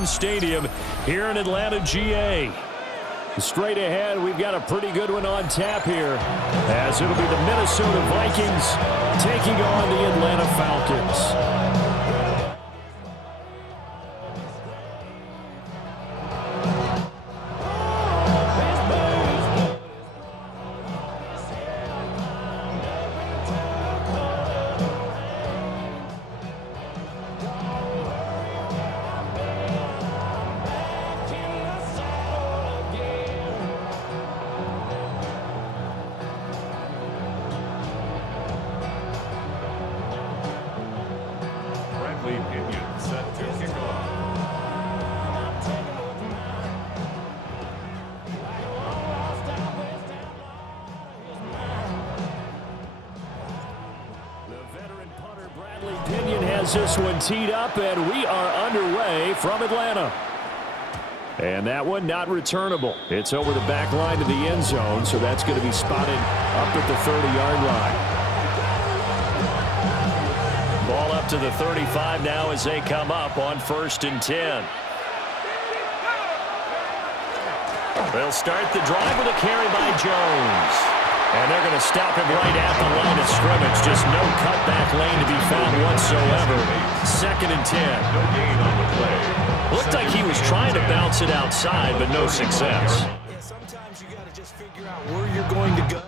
Citizens Stadium here in Atlanta, GA. Straight ahead, we've got a pretty good one on tap here, as it'll be the Minnesota Vikings taking on the Atlanta Falcons. This one teed up, and we are underway from Atlanta. And that one not returnable. It's over the back line to the end zone, so that's going to be spotted up at the 30-yard line. Ball up to the 35 now as they come up on 1st and 10. They'll start the drive with a carry by Jones. And they're going to stop him right at the line of scrimmage. Just no cutback lane to be found whatsoever. 2nd and 10. No gain on the play. Looked like he was trying to bounce it outside, but no success. Yeah, sometimes you got to just figure out where you're going to go,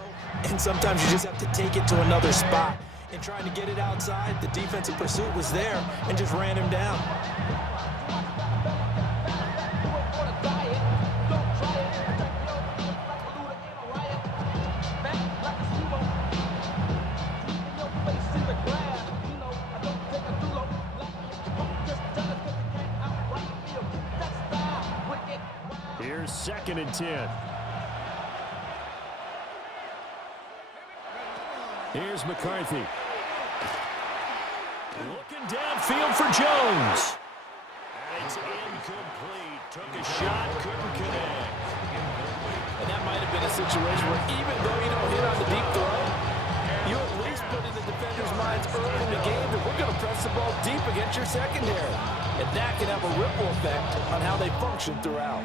and sometimes you just have to take it to another spot. And trying to get it outside, the defensive pursuit was there and just ran him down. Here's 2nd and 10. Here's McCarthy. Looking downfield for Jones. And it's incomplete. Took a shot, couldn't connect. And that might have been a situation where even though you don't hit on the deep throw, you at least put in the defender's minds early in the game that we're going to press the ball deep against your secondary. And that can have a ripple effect on how they function throughout.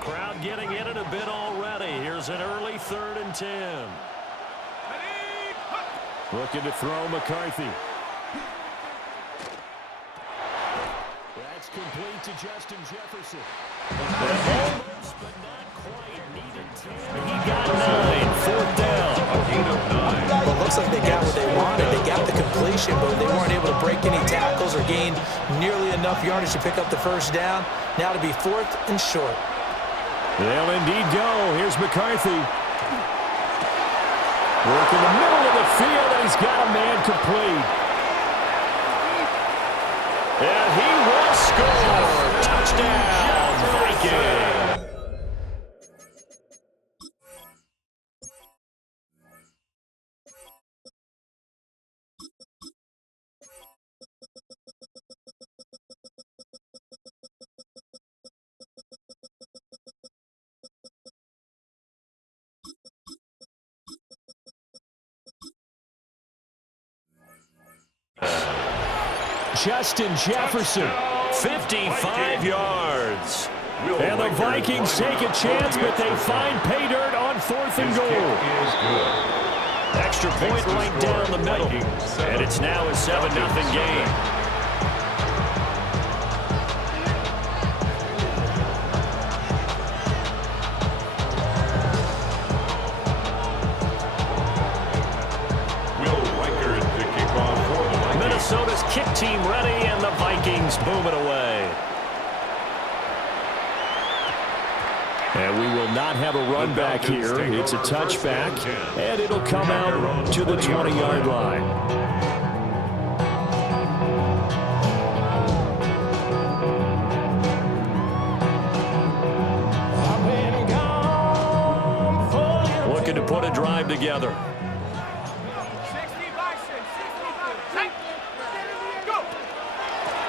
Crowd getting in it a bit already. Here's an early 3rd and 10. Looking to throw McCarthy. That's complete to Justin Jefferson. Almost, but not quite. Needed 10. He got 9. 4th down. A gain of 9. Well, it looks like they got what they wanted. They got the completion, but they weren't able to break any tackles or gain nearly enough yardage to pick up the 1st down. Now to be 4th and short. They'll indeed go. Here's McCarthy. Work in the middle of the field, and he's got a man complete. And he will score. Touchdown, Vikings. Justin Jefferson, 55 yards. And the Vikings take a chance, but they find pay dirt on 4th and goal. Extra point right down the middle. And it's now a 7-0 game. Minnesota's kick team ready, and the Vikings boom it away. And we will not have a run back here. It's a touchback, and it'll come out to the 20-yard line. Looking to put a drive together.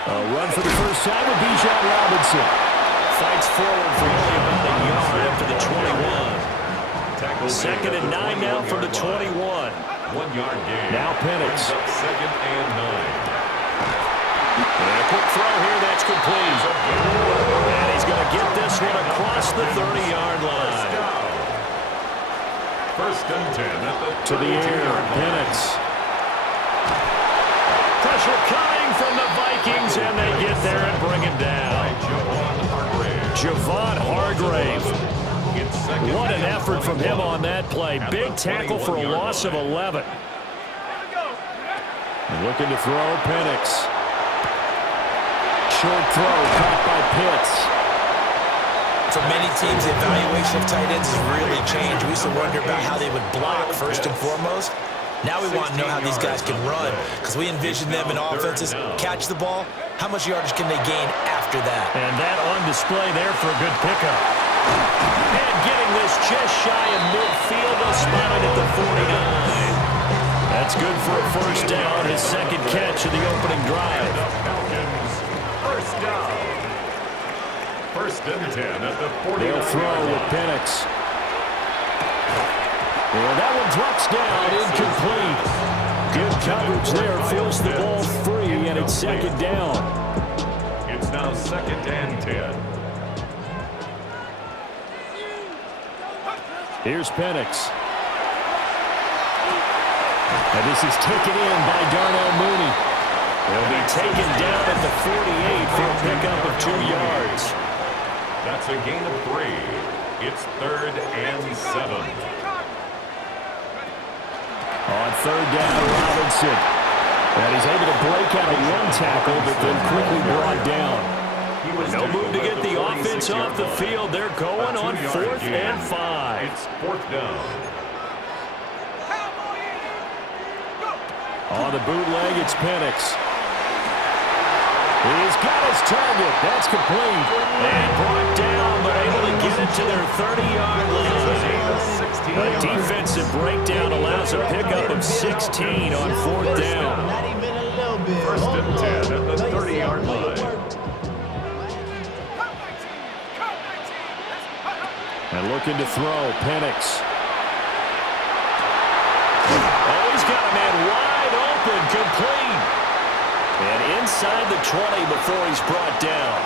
A run for the first time with Bijan Robinson. Fights forward for only about a yard after the 21. 2nd and 9 now from the 21. 1-yard gain. Now Penix. Brings up 2nd and 9. And a quick throw here that's complete. And he's going to get this one across the 30-yard line. First and 10 at the to the air, Penix. Pressure coming from the Vikings, and they get there and bring it down. Javon Hargrave. What an effort from him on that play. Big tackle for a loss of 11. Looking to throw, Penix. Short throw, caught by Pitts. For many teams, the evaluation of tight ends has really changed. We used to wonder about how they would block first and foremost. Now we want to know how these guys can run, because we envision them in offenses catch the ball. How much yardage can they gain after that? And that on display there for a good pickup. And getting this just shy of midfield, they'll spot it at the 49. That's good for a first down, his second catch of the opening drive. First down. First and 10 at the 40. They'll throw with Penix. And that one drops down, incomplete. Good coverage there, forced the ball free, and it's second down. It's now 2nd and 10. Here's Penix. And this is taken in by Darnell Mooney. He'll be taken down at the 48 for a pickup of 2 yards. That's a gain of 3. It's 3rd and 7. On third down, Robinson. And he's able to break out of one tackle, but then quickly brought down. No move to get the offense off the field. They're going on 4th and 5. It's 4th down. On the bootleg, it's Penix. He's got his target. That's complete. And brought down, but able to get it to their 30-yard line. A defensive breakdown allows a pickup of 16 on 4th down. First and 10 at the 30-yard line. And looking to throw, Penix. Oh, he's got a man wide open, complete. And inside the 20 before he's brought down.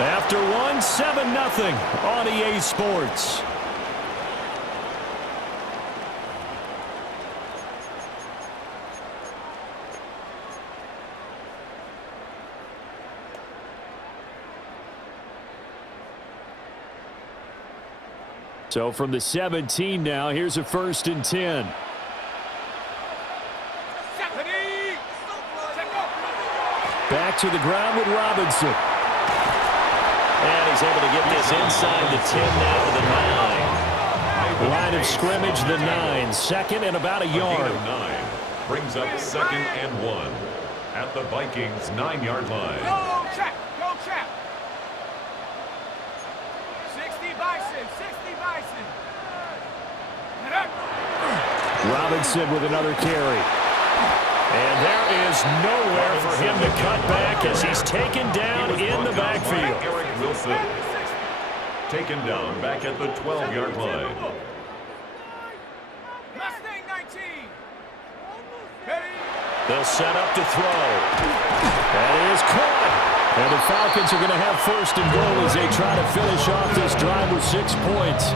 After one, 7-0 on EA Sports. So from the 17 now, here's a 1st and 10. Back to the ground with Robinson. And he's able to get this inside the 10 now to the 9. Line of scrimmage, the 9. 2nd and about a yard. A gain of 9 brings up 2nd and 1 at the Vikings' 9-yard line. Go, check. Go, check. 60 Bison. 60 Bison. Robinson with another carry. And there is nowhere for him to cut back as he's taken down in the backfield. Eric Wilson taken down back at the 12-yard line. Mustang 19. They'll set up to throw. That is caught. And the Falcons are going to have 1st and goal as they try to finish off this drive with 6 points.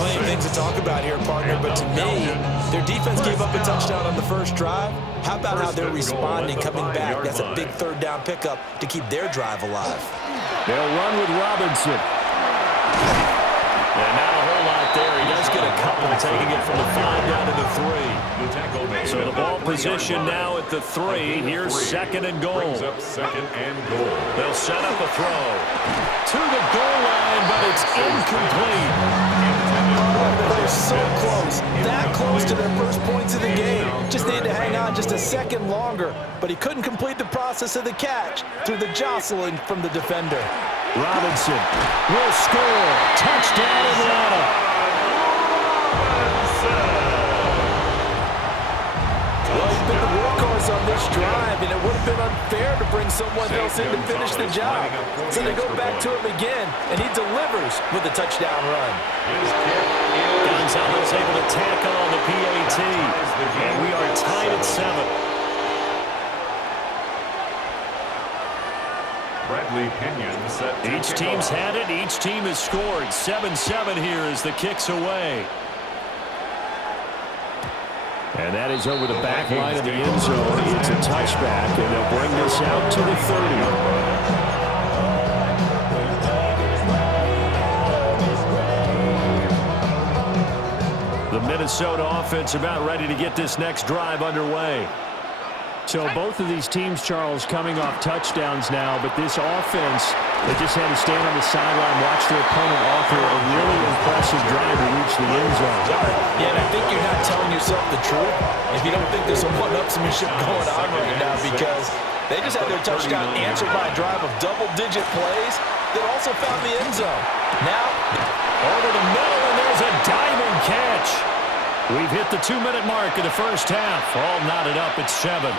Plenty of things to talk about here, partner, but to me, their defense gave up a touchdown on the first drive. How about how they're responding, coming back? That's a big 3rd down pickup to keep their drive alive. They'll run with Robinson. And not a whole lot there. He does get a couple, taking it from the 5 down to the 3. So the ball position now at the 3. Here's 2nd and goal. Brings up 2nd and goal. They'll set up a throw to the goal line, but it's incomplete. They're so close, that close to their first points of the game. Just needed to hang on just a second longer, but he couldn't complete the process of the catch through the jostling from the defender. Robinson will score. Touchdown, Atlanta. Well, he's been the workhorse on this drive. drive, and it would have been unfair to bring someone else in to finish the job. So they go back to him again, and he delivers with a touchdown run. Gonzalez able to tackle on the PAT, and we are tied at 7. Bradley Pinion set. Each team's had it. Each team has scored. 7-7 here as the kick's away. And that is over the back line of the end zone. It's a touchback, and they'll bring this out to the 30. The Minnesota offense about ready to get this next drive underway. So both of these teams, Charles, coming off touchdowns now, but this offense, they just had to stand on the sideline, watch their opponent offer a really impressive drive to reach the end zone. Yeah, and I think you're not telling yourself the truth if you don't think there's some one-upsmanship going on right now, because they just had their touchdown answered by a drive of double-digit plays that also found the end zone. Now, over the middle, and there's a diving catch. We've hit the 2-minute mark of the first half. All knotted up at 7.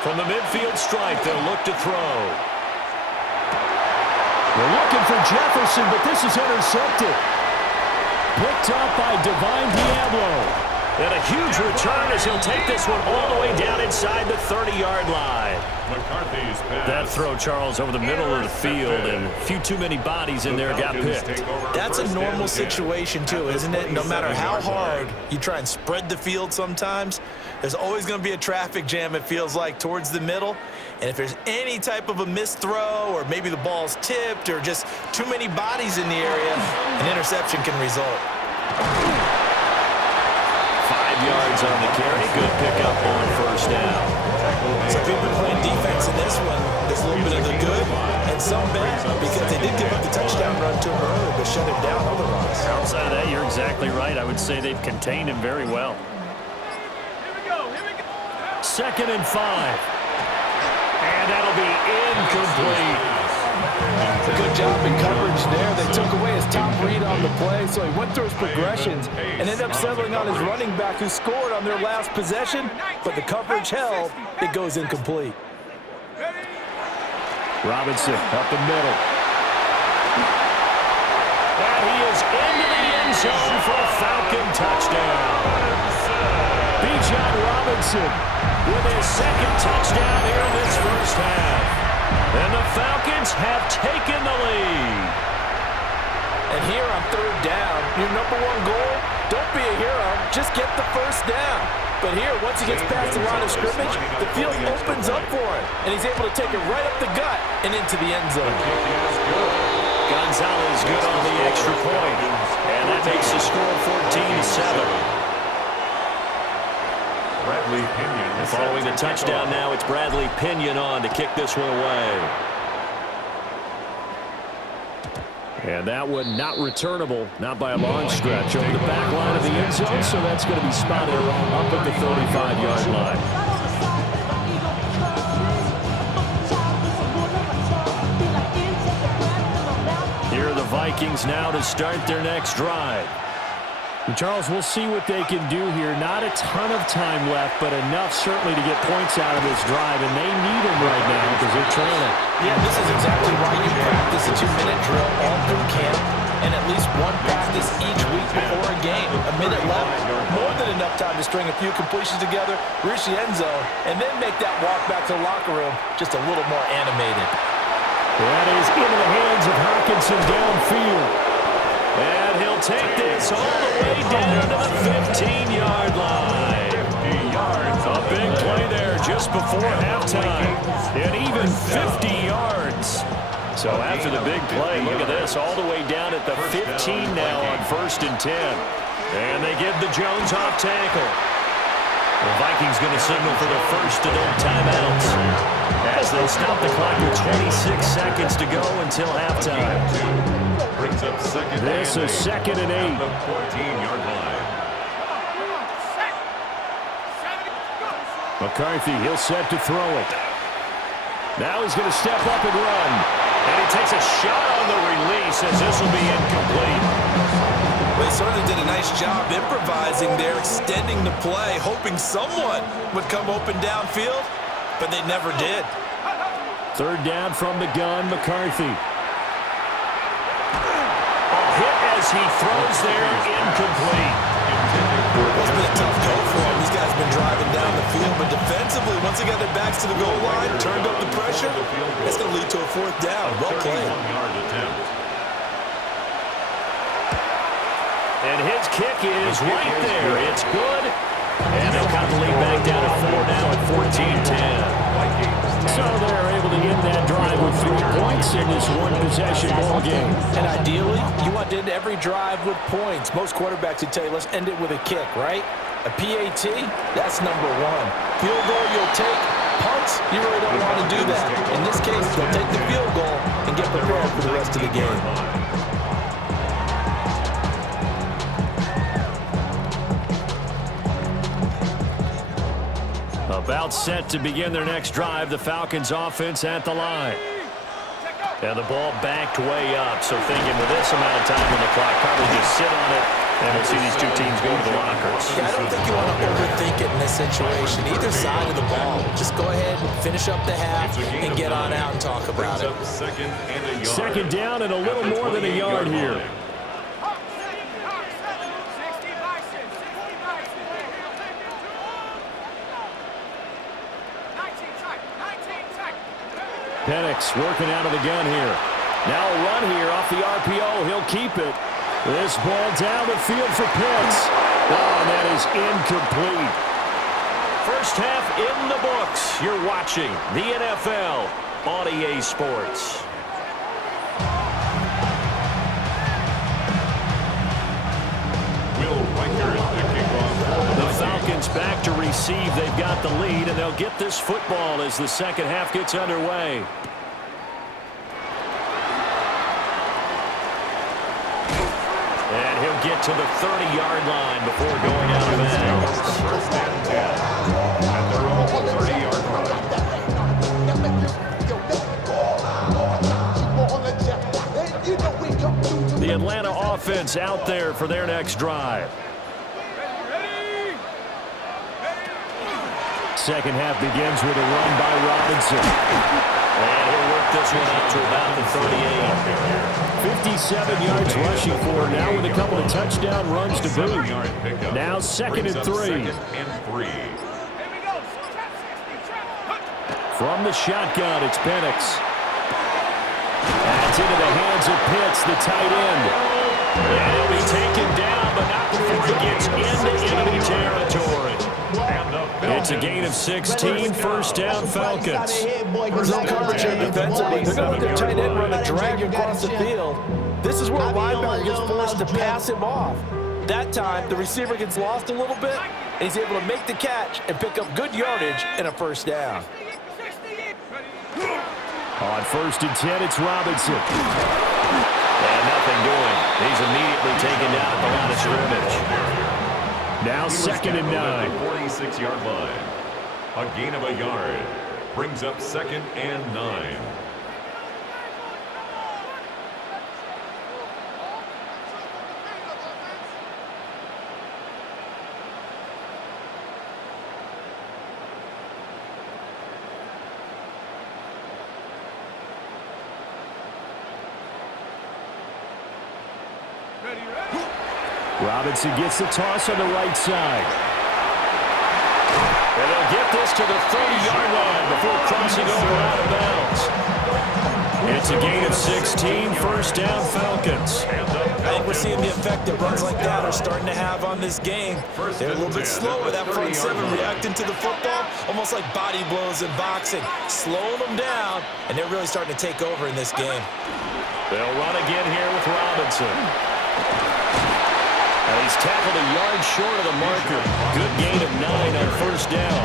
From the midfield stripe, they'll look to throw. They're looking for Jefferson, but this is intercepted. Picked up by Divine Diablo. And a huge return as he'll take this one all the way down inside the 30-yard line. McCarthy's pass. That throw, Charles, over the middle of the field, and a few too many bodies in there got picked. That's a normal situation, too, isn't it? No matter how hard you try and spread the field sometimes, there's always going to be a traffic jam, it feels like, towards the middle. And if there's any type of a missed throw, or maybe the ball's tipped, or just too many bodies in the area, an interception can result. 5 yards on the carry. Good pickup on first down. So if you've been playing defense in this one, there's a little bit of the good and some bad, because they did give up the touchdown run to him earlier, but shut him down otherwise. Outside of that, you're exactly right. I would say they've contained him very well. Here we go. 2nd and 5. And that'll be incomplete. Good job in coverage there. They took away his top read on the play, so he went through his progressions and ended up settling on his running back, who scored on their last possession, but the coverage held. It goes incomplete. Robinson up the middle. And he is into the end zone for a Falcon touchdown. Bijan Robinson with his 2nd touchdown here in this first half. And the Falcons have taken the lead. And here on 3rd down, your number one goal, don't be a hero, just get the first down. But here, once he gets past the line of scrimmage, the field opens up for him, and he's able to take it right up the gut and into the end zone. Gonzalez good on the extra point, and that makes the score 14-7. Bradley Pinion. Following the touchdown now, it's Bradley Pinion on to kick this one away. And that one not returnable, not by a long stretch, over the back line of the end zone, so that's going to be spotted up at the 35-yard line. Here are the Vikings now to start their next drive. And Charles, we'll see what they can do here. Not a ton of time left, but enough certainly to get points out of this drive, and they need them right now because they're trailing. Yeah, this is exactly why you practice a 2-minute drill all through camp, and at least one practice each week before a game. A minute left, more than enough time to string a few completions together, reach the end zone, and then make that walk back to the locker room just a little more animated. That is into the hands of Hawkinson downfield. And he'll take this all the way down to the 15-yard line. 50 yards. A big play there just before halftime. And even 50 yards. So after the big play, look at this, all the way down at the 15 now on 1st and 10. And they give the Jones off tackle. The Vikings going to signal for the first of their timeouts as they stop the clock with 26 seconds to go until halftime. Brings up second. This is 2nd and 8. The 14-yard line. McCarthy, he'll set to throw it. Now he's going to step up and run. And he takes a shot on the release as this will be incomplete. Well, he certainly did a nice Nice job improvising there, extending the play, hoping someone would come open downfield, but they never did. Third down from the gun, McCarthy. A hit as he throws there, incomplete. It's been a tough go for him. These guys have been driving down the field, but defensively, once they got their backs to the goal line, turned up the pressure, that's going to lead to a fourth down. Well played. And his kick is right there. It's good. And they'll cut the lead back down to 4 now at 14-10. So they're able to end that drive with 3 points in this one-possession ball game. And ideally, you want to end every drive with points. Most quarterbacks would tell you, let's end it with a kick, right? A PAT, that's number 1. Field goal you'll take. Punts, you really don't want to do that. In this case, they'll take the field goal and get prepared for the rest of the game. About set to begin their next drive, the Falcons offense at the line. And the ball backed way up, so thinking with this amount of time on the clock, probably just sit on it, and we'll see these two teams go to the lockers. Yeah, I don't think you want to overthink it in this situation. Either side of the ball. Just go ahead and finish up the half and get on out and talk about it. Second down and a little more than a yard here. Penix working out of the gun here. Now a run here off the RPO. He'll keep it. This ball down the field for Pitts. Oh, and that is incomplete. First half in the books. You're watching the NFL on EA Sports. The Falcons back to receive. They've got the lead, and they'll get this football as the second half gets underway. And he'll get to the 30-yard line before going out of bounds. First and 10 at their own 30-yard line. The Atlanta offense out there for their next drive. Second half begins with a run by Robinson. And he'll work this one out to about the 38. 57 yards rushing for now with a couple of touchdown runs to boot. Now second and 3. From the shotgun, it's Penix. That's into the hands of Pitts, the tight end. And he'll be taken down, but not before he gets into enemy territory. It's a gain of 16, first down Falcons. There's no coverage here defensively. They're going to let their tight end run a drag across the field. This is where a linebacker gets forced to pass him off. That time, the receiver gets lost a little bit, and he's able to make the catch and pick up good yardage and a first down. On first and 10, it's Robinson. And nothing doing. He's immediately taken down at the line of scrimmage. Now second and 9. 46-yard line. A gain of a yard. Brings up second and 9. Robinson gets the toss on the right side. And they'll get this to the 30-yard line before crossing over out of bounds. It's a gain of 16, first down Falcons. I think we're seeing the effect that runs like that are starting to have on this game. They're a little bit slower, that front seven reacting to the football, almost like body blows in boxing, slowing them down, and they're really starting to take over in this game. They'll run again here with Robinson. And he's tackled a yard short of the marker. Good gain of 9 on first down.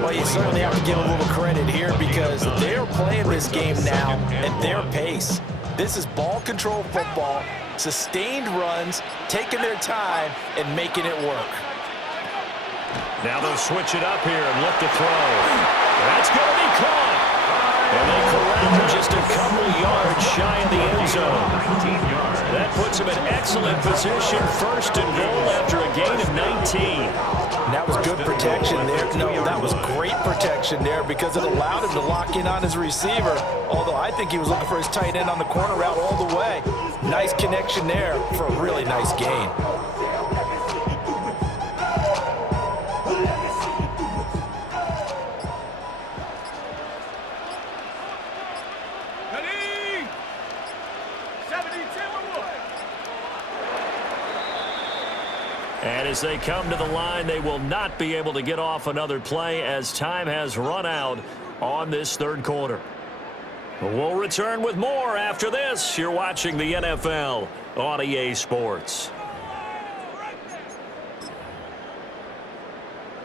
Well, you certainly have to give a little credit here because they're playing this game now at their pace. This is ball control football, sustained runs, taking their time, and making it work. Now they'll switch it up here and look to throw. That's going to be caught. And they corral just a couple yards shy of the end zone. 19 yards. That puts them in excellent position, first and goal after a gain of 19. That was good protection there. No, that was great protection there because it allowed him to lock in on his receiver. Although I think he was looking for his tight end on the corner route all the way. Nice connection there for a really nice gain. Ready? 72 and 1. And as they come to the line, they will not be able to get off another play as time has run out on this third quarter. We'll return with more after this. You're watching the NFL on EA Sports.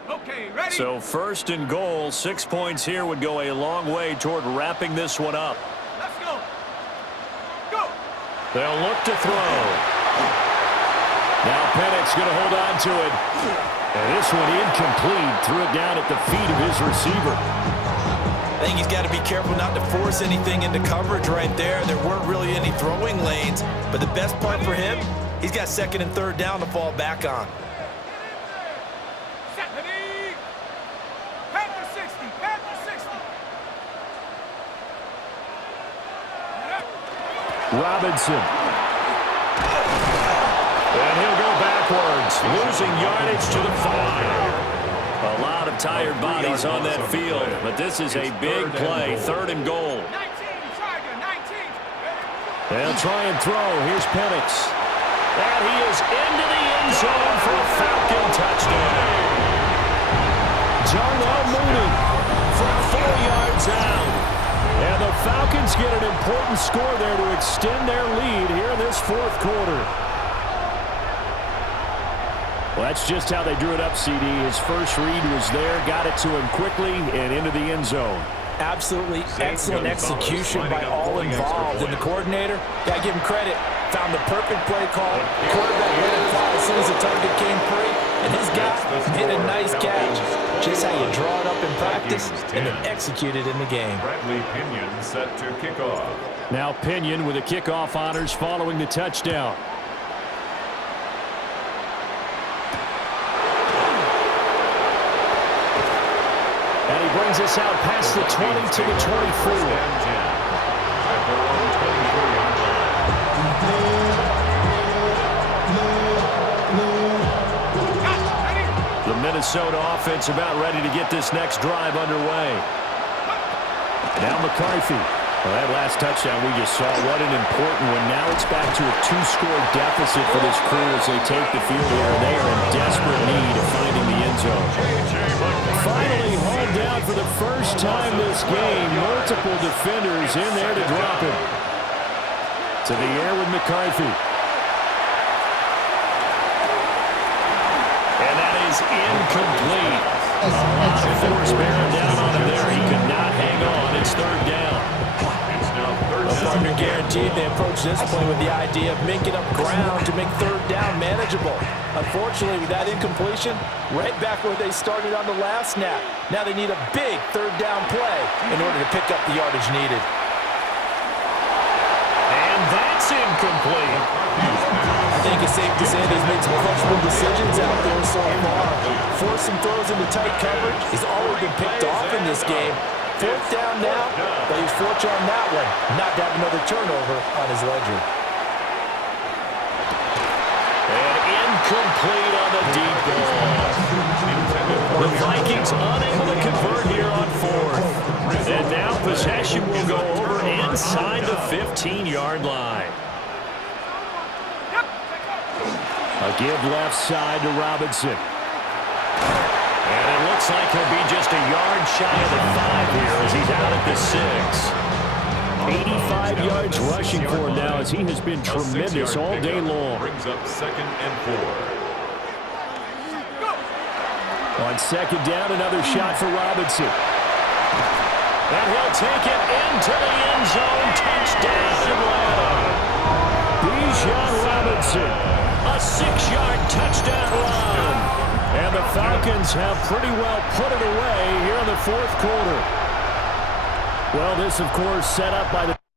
Okay, ready? So first and goal, 6 points here would go a long way toward wrapping this one up. Let's go. Go. They'll look to throw. Now Pennick's going to hold on to it. And this one incomplete. Threw it down at the feet of his receiver. I think he's got to be careful not to force anything into coverage right there. There weren't really any throwing lanes. But the best part for him, he's got second and third down to fall back on. Set. Ready? Panther 60. Panther 60. Robinson. And he'll go backwards, losing yardage to the 5. A lot of tired bodies on that field, but this is a big play, third and goal. 19, Tiger, 19. They'll try and throw. Here's Penix. And he is into the end zone for a Falcon touchdown. Darnell Mooney from 4 yards out. And the Falcons get an important score there to extend their lead here in this fourth quarter. Well, that's just how they drew it up, CD. His first read was there, got it to him quickly, and into the end zone. Absolutely excellent execution by all involved. And the coordinator, got to give him credit, found the perfect play call. Quarterback let it fly as soon as the target came free. And his guy hit a nice catch. Just how you draw it up in practice and then execute it in the game. Bradley Pinion set to kick off. Now Pinion with the kickoff honors following the touchdown. And he brings us out past the 20 to the 24. The Minnesota offense about ready to get this next drive underway. Now McCarthy. Well, that last touchdown we just saw, what an important one. Now it's back to a 2-score deficit for this crew as they take the field here. They are in desperate need of finding the end zone. Finally hauled down for the first time this game. Multiple defenders in there to drop him. To the air with McCarthy. And that is incomplete. A lot of force bearing down on him there. He could not hang on. It's third down. The partner guaranteed they approach this play with the idea of making up ground to make third down manageable. Unfortunately, with that incompletion, right back where they started on the last snap. Now they need a big third down play in order to pick up the yardage needed. And that's incomplete. I think it's safe to say they've made some questionable decisions out there so far. Forcing throws into tight coverage has already been picked off in this game. Fourth down now, but he's fortunate on that one, not to have another turnover on his ledger. And incomplete on the deep ball. The Vikings unable to convert here on fourth. And now possession will go over inside the 15-yard line. A give left side to Robinson. And it looks like he'll be just a yard shy of the 5 here as he's out at the 6. 85 yards rushing for him now as he has been tremendous all day long. Brings up second and 4. On second down, another shot for Robinson. And he'll take it into the end zone. Touchdown, Atlanta. Bijan Robinson, a 6-yard touchdown run. And the Falcons have pretty well put it away here in the fourth quarter. Well, this, of course, set up by the